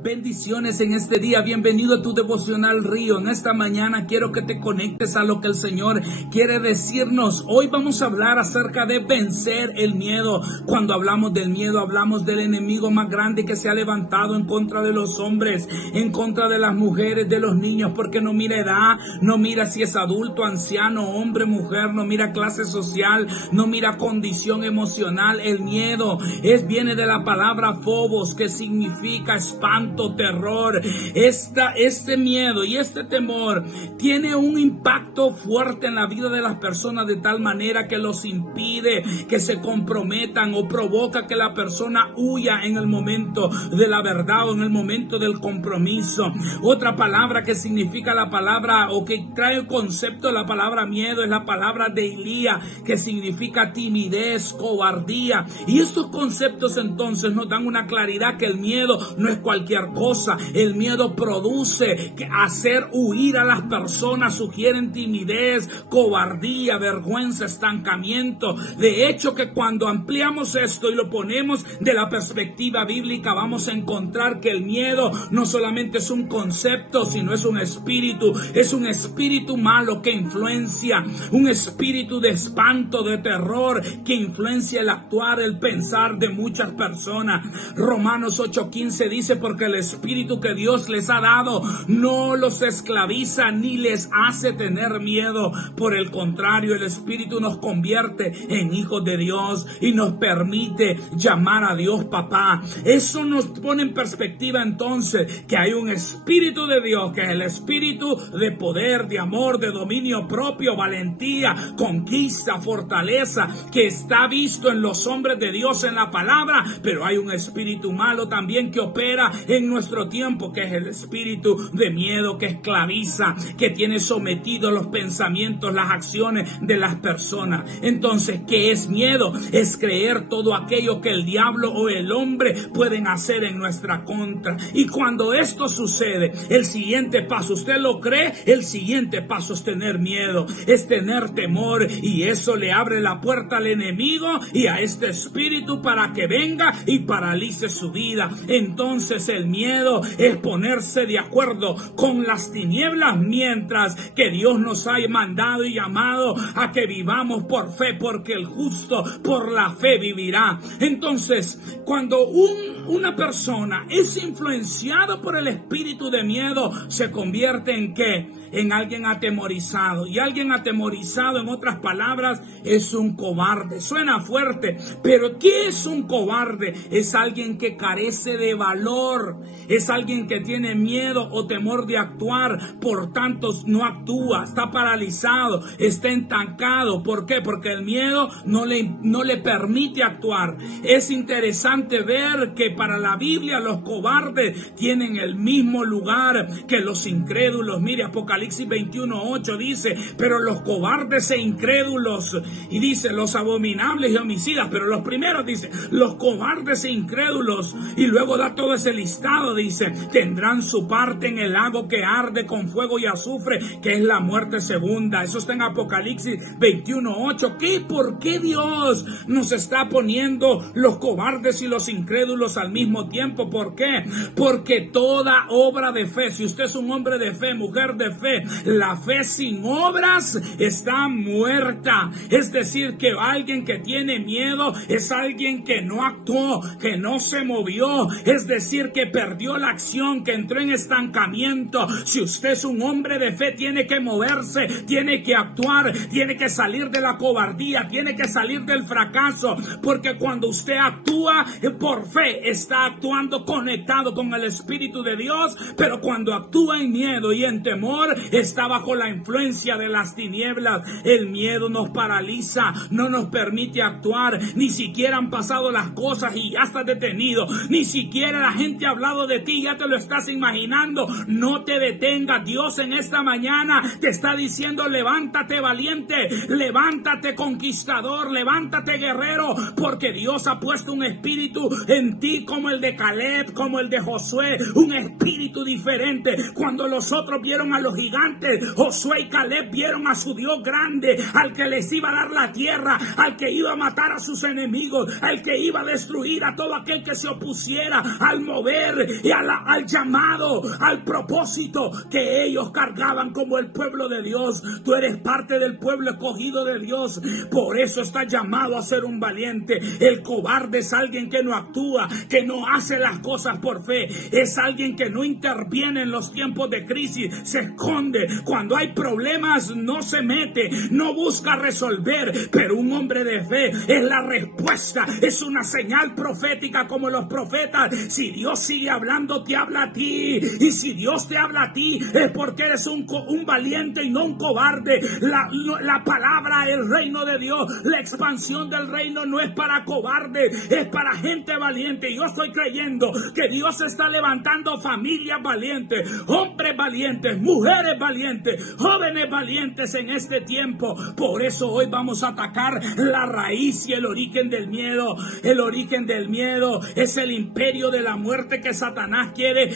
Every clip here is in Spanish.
Bendiciones en este día, bienvenido a tu devocional Río. En esta mañana quiero que te conectes a lo que el Señor quiere decirnos. Hoy vamos a hablar acerca de vencer el miedo. Cuando hablamos del miedo, hablamos del enemigo más grande que se ha levantado en contra de los hombres, en contra de las mujeres, de los niños, porque no mira edad, no mira si es adulto, anciano, hombre, mujer, no mira clase social, no mira condición emocional. El miedo viene de la palabra phobos, que significa espanto, terror. Este miedo y este temor tiene un impacto fuerte en la vida de las personas, de tal manera que los impide que se comprometan o provoca que la persona huya en el momento de la verdad o en el momento del compromiso. Otra palabra que significa la palabra o que trae el concepto de la palabra miedo es la palabra deilía, que significa timidez, cobardía. Y estos conceptos entonces nos dan una claridad que el miedo no es cualquier cosa. El miedo produce hacer huir a las personas, sugieren timidez, cobardía, vergüenza, estancamiento. De hecho, que cuando ampliamos esto y lo ponemos de la perspectiva bíblica, vamos a encontrar que el miedo no solamente es un concepto, sino es un espíritu malo que influencia, un espíritu de espanto, de terror, que influencia el actuar, el pensar de muchas personas. Romanos 8:15 dice: porque el espíritu que Dios les ha dado no los esclaviza ni les hace tener miedo. Por el contrario, el espíritu nos convierte en hijos de Dios y nos permite llamar a Dios papá. Eso nos pone en perspectiva entonces que hay un espíritu de Dios, que es el espíritu de poder, de amor, de dominio propio, valentía, conquista, fortaleza, que está visto en los hombres de Dios en la palabra. Pero hay un espíritu malo también que opera en nuestro tiempo, que es el espíritu de miedo, que esclaviza, que tiene sometidos los pensamientos, las acciones de las personas. Entonces, ¿qué es miedo? Es creer todo aquello que el diablo o el hombre pueden hacer en nuestra contra. Y cuando esto sucede, el siguiente paso, ¿usted lo cree? El siguiente paso es tener miedo, es tener temor, y eso le abre la puerta al enemigo y a este espíritu para que venga y paralice su vida. Entonces el miedo es ponerse de acuerdo con las tinieblas, mientras que Dios nos ha mandado y llamado a que vivamos por fe, porque el justo por la fe vivirá. Entonces, cuando una persona es influenciado por el espíritu de miedo, se convierte en ¿qué? En alguien atemorizado. Y alguien atemorizado, en otras palabras, es un cobarde. Suena fuerte, pero ¿qué es un cobarde? Es alguien que carece de valor, es alguien que tiene miedo o temor de actuar, por tanto no actúa, está paralizado, está estancado. ¿Por qué? Porque el miedo no le permite actuar. Es interesante ver que para la Biblia los cobardes tienen el mismo lugar que los incrédulos. Mire, Apocalipsis 21:8 dice: pero los cobardes e incrédulos, y dice los abominables y homicidas, pero los primeros dice los cobardes e incrédulos, y luego da todo ese listado, dice: tendrán su parte en el lago que arde con fuego y azufre, que es la muerte segunda. Eso está en Apocalipsis 21:8. ¿Por qué Dios nos está poniendo los cobardes y los incrédulos al mismo tiempo? ¿Por qué? Porque toda obra de fe, si usted es un hombre de fe, mujer de fe, la fe sin obras está muerta. Es decir, que alguien que tiene miedo es alguien que no actuó, que no se movió, es decir, que perdió la acción, que entró en estancamiento. Si usted es un hombre de fe, tiene que moverse, tiene que actuar, tiene que salir de la cobardía, tiene que salir del fracaso, porque cuando usted actúa por fe, está actuando conectado con el Espíritu de Dios. Pero cuando actúa en miedo y en temor, está bajo la influencia de las tinieblas. El miedo nos paraliza, no nos permite actuar. Ni siquiera han pasado las cosas y ya estás detenido, ni siquiera la gente ha hablado de ti, ya te lo estás imaginando. No te detengas. Dios en esta mañana te está diciendo: levántate valiente, levántate conquistador, levántate guerrero, porque Dios ha puesto un espíritu en ti como el de Caleb, como el de Josué, un espíritu diferente. Cuando los otros vieron a los gigantes, Josué y Caleb vieron a su Dios grande, al que les iba a dar la tierra, al que iba a matar a sus enemigos, al que iba a destruir a todo aquel que se opusiera, al mover poder y al llamado, al propósito que ellos cargaban como el pueblo de Dios. Tú eres parte del pueblo escogido de Dios. Por eso estás llamado a ser un valiente. El cobarde es alguien que no actúa, que no hace las cosas por fe. Es alguien que no interviene en los tiempos de crisis, se esconde. Cuando hay problemas no se mete, no busca resolver. Pero un hombre de fe es la respuesta, es una señal profética como los profetas. Si Dios sigue hablando, te habla a ti. Y si Dios te habla a ti, es porque eres un valiente y no un cobarde. La palabra, el reino de Dios, la expansión del reino no es para cobardes, es para gente valiente. Yo estoy creyendo que Dios está levantando familias valientes, hombres valientes, mujeres valientes, jóvenes valientes en este tiempo. Por eso hoy vamos a atacar la raíz y el origen del miedo. El origen del miedo es el imperio de la muerte que Satanás quiere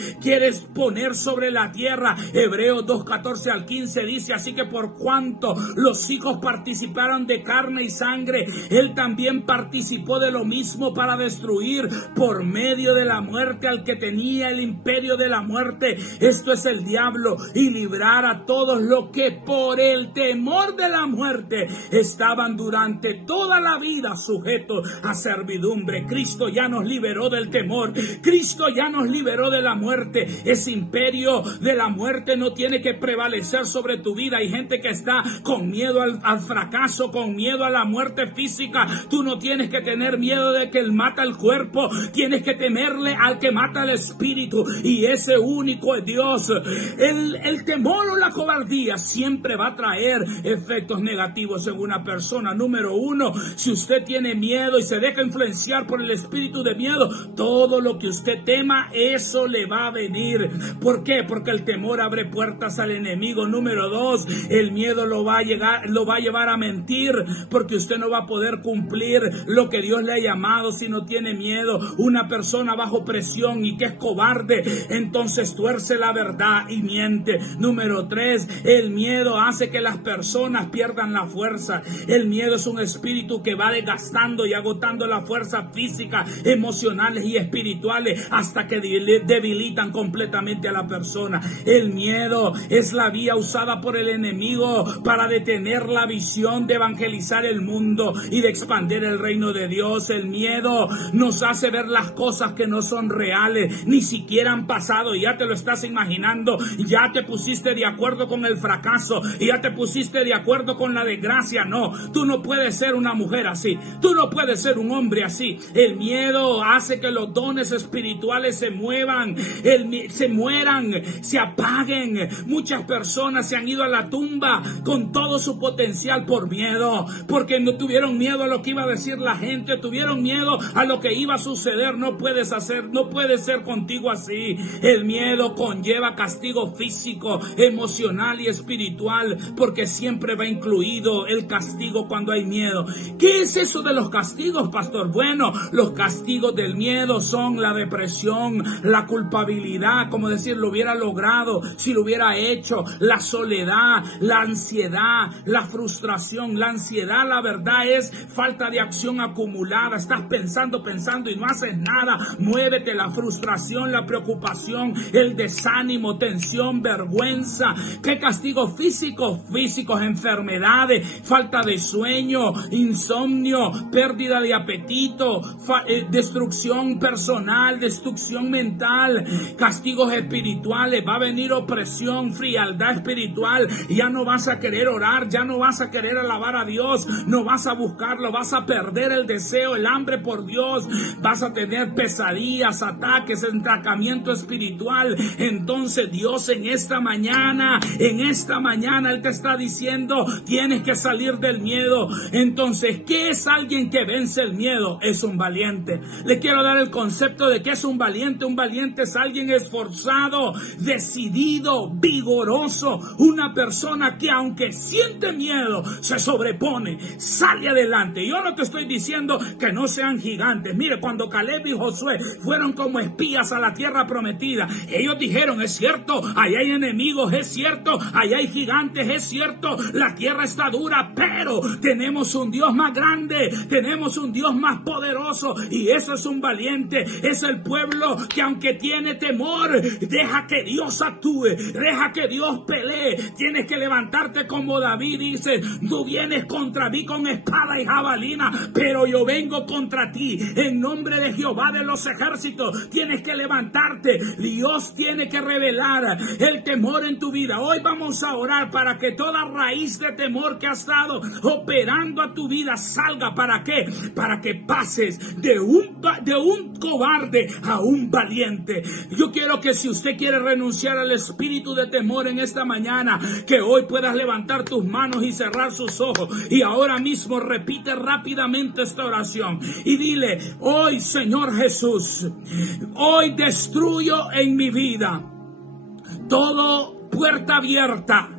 poner sobre la tierra. Hebreos 2:14 al 15 dice: así que por cuanto los hijos participaron de carne y sangre, él también participó de lo mismo para destruir por medio de la muerte al que tenía el imperio de la muerte, esto es el diablo, y librar a todos los que por el temor de la muerte estaban durante toda la vida sujetos a servidumbre. Cristo ya nos liberó del temor, Cristo ya nos liberó de la muerte. Ese imperio de la muerte no tiene que prevalecer sobre tu vida. Hay gente que está con miedo al fracaso, con miedo a la muerte física. Tú no tienes que tener miedo de que él mata el cuerpo, tienes que temerle al que mata el espíritu, y ese único es Dios. El temor o la cobardía siempre va a traer efectos negativos en una persona. Número uno, si usted tiene miedo y se deja influenciar por el espíritu de miedo, todo lo que usted tema, eso le va a venir. ¿Por qué? Porque el temor abre puertas al enemigo. Número dos, el miedo lo va a llevar a mentir, porque usted no va a poder cumplir lo que Dios le ha llamado si no tiene miedo. Una persona bajo presión y que es cobarde, entonces tuerce la verdad y miente. Número tres, el miedo hace que las personas pierdan la fuerza. El miedo es un espíritu que va desgastando y agotando la fuerza física, emocionales y espirituales hasta que debilitan completamente a la persona. El miedo es la vía usada por el enemigo para detener la visión de evangelizar el mundo y de expandir el reino de Dios. El miedo nos hace ver las cosas que no son reales, ni siquiera han pasado, y ya te lo estás imaginando, ya te pusiste de acuerdo con el fracaso, y ya te pusiste de acuerdo con la desgracia. No, tú no puedes ser una mujer así, tú no puedes ser un hombre así. El miedo hace que los dones espirituales se mueran, se mueran, se apaguen. Muchas personas se han ido a la tumba con todo su potencial por miedo, porque no tuvieron miedo a lo que iba a decir la gente, tuvieron miedo a lo que iba a suceder. No puede ser contigo así. El miedo conlleva castigo físico, emocional y espiritual, porque siempre va incluido el castigo cuando hay miedo. ¿Qué es eso de los castigos, pastor? Bueno, los castigos del miedo son la depresión, la culpabilidad, como decir, lo hubiera logrado si lo hubiera hecho, la soledad, la ansiedad, la frustración. La ansiedad, la verdad, es falta de acción acumulada. Estás pensando y no haces nada. Muévete. La frustración, la preocupación, el desánimo, tensión, vergüenza. ¿Qué castigo físico? Físicos, enfermedades, falta de sueño, insomnio, pérdida de apetito, destrucción personal, destrucción mental. Castigos espirituales, va a venir opresión, frialdad espiritual. Ya no vas a querer orar, ya no vas a querer alabar a Dios, no vas a buscarlo, vas a perder el deseo, el hambre por Dios, vas a tener pesadillas, ataques, entracamiento espiritual. Entonces Dios en esta mañana Él te está diciendo, tienes que salir del miedo. Entonces, ¿qué es alguien que vence el miedo? Es un valiente. Le quiero dar el concepto de qué es un valiente. Un valiente es alguien esforzado, decidido, vigoroso, una persona que aunque siente miedo, se sobrepone, sale adelante. Yo no te estoy diciendo que no sean gigantes. Mire, cuando Caleb y Josué fueron como espías a la tierra prometida, ellos dijeron, es cierto, ahí hay enemigos, es cierto, ahí hay gigantes, es cierto, la tierra está dura, pero tenemos un Dios más grande, tenemos un Dios más poderoso, y eso es un valiente. Es el pueblo pueblo que aunque tiene temor, deja que Dios actúe, deja que Dios pelee. Tienes que levantarte como David dice: tú vienes contra mí con espada y jabalina, pero yo vengo contra ti en nombre de Jehová de los ejércitos. Tienes que levantarte. Dios tiene que revelar el temor en tu vida. Hoy vamos a orar para que toda raíz de temor que ha estado operando a tu vida salga. ¿Para qué? Para que pases de un cobarde a un valiente. Yo quiero que, si usted quiere renunciar al espíritu de temor en esta mañana, que hoy puedas levantar tus manos y cerrar sus ojos, y ahora mismo repite rápidamente esta oración y dile: hoy, Señor Jesús, hoy destruyo en mi vida todo puerta abierta,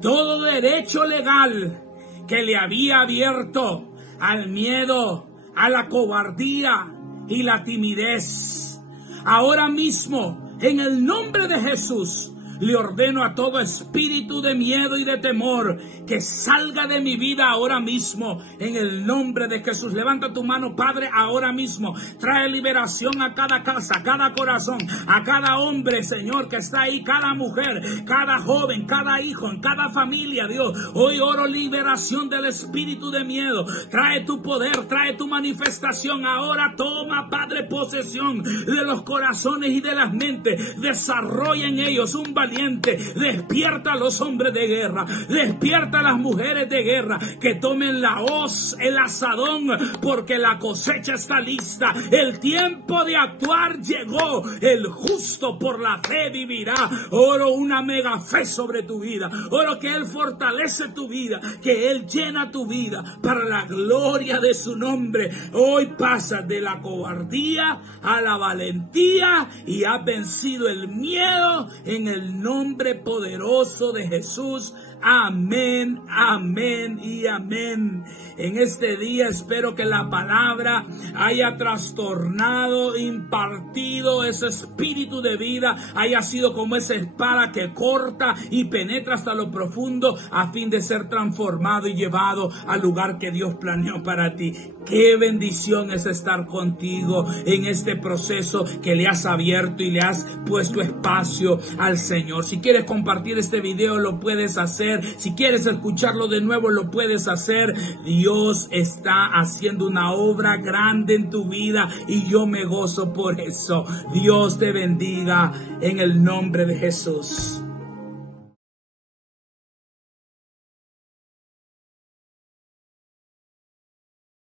todo derecho legal que le había abierto al miedo, a la cobardía y la timidez. Ahora mismo, en el nombre de Jesús, le ordeno a todo espíritu de miedo y de temor que salga de mi vida ahora mismo, en el nombre de Jesús. Levanta tu mano, Padre, ahora mismo. Trae liberación a cada casa, a cada corazón, a cada hombre, Señor, que está ahí, cada mujer, cada joven, cada hijo, en cada familia, Dios. Hoy oro liberación del espíritu de miedo. Trae tu poder, trae tu manifestación. Ahora toma, Padre, posesión de los corazones y de las mentes. Desarrolla en ellos un valiente. Despierta a los hombres de guerra, despierta a las mujeres de guerra, que tomen la hoz, el asadón, porque la cosecha está lista. El tiempo de actuar llegó. El justo por la fe vivirá. Oro una mega fe sobre tu vida. Oro que Él fortalece tu vida, que Él llena tu vida para la gloria de su nombre. Hoy pasas de la cobardía a la valentía y has vencido el miedo en el nombre poderoso de Jesús. Amén, amén y amén. En este día espero que la palabra haya trastornado, impartido ese espíritu de vida, haya sido como esa espada que corta y penetra hasta lo profundo, a fin de ser transformado y llevado al lugar que Dios planeó para ti. Qué bendición es estar contigo en este proceso que le has abierto y le has puesto espacio al Señor. Si quieres compartir este video, lo puedes hacer. Si quieres escucharlo de nuevo, lo puedes hacer. Dios está haciendo una obra grande en tu vida y yo me gozo por eso. Dios te bendiga en el nombre de Jesús.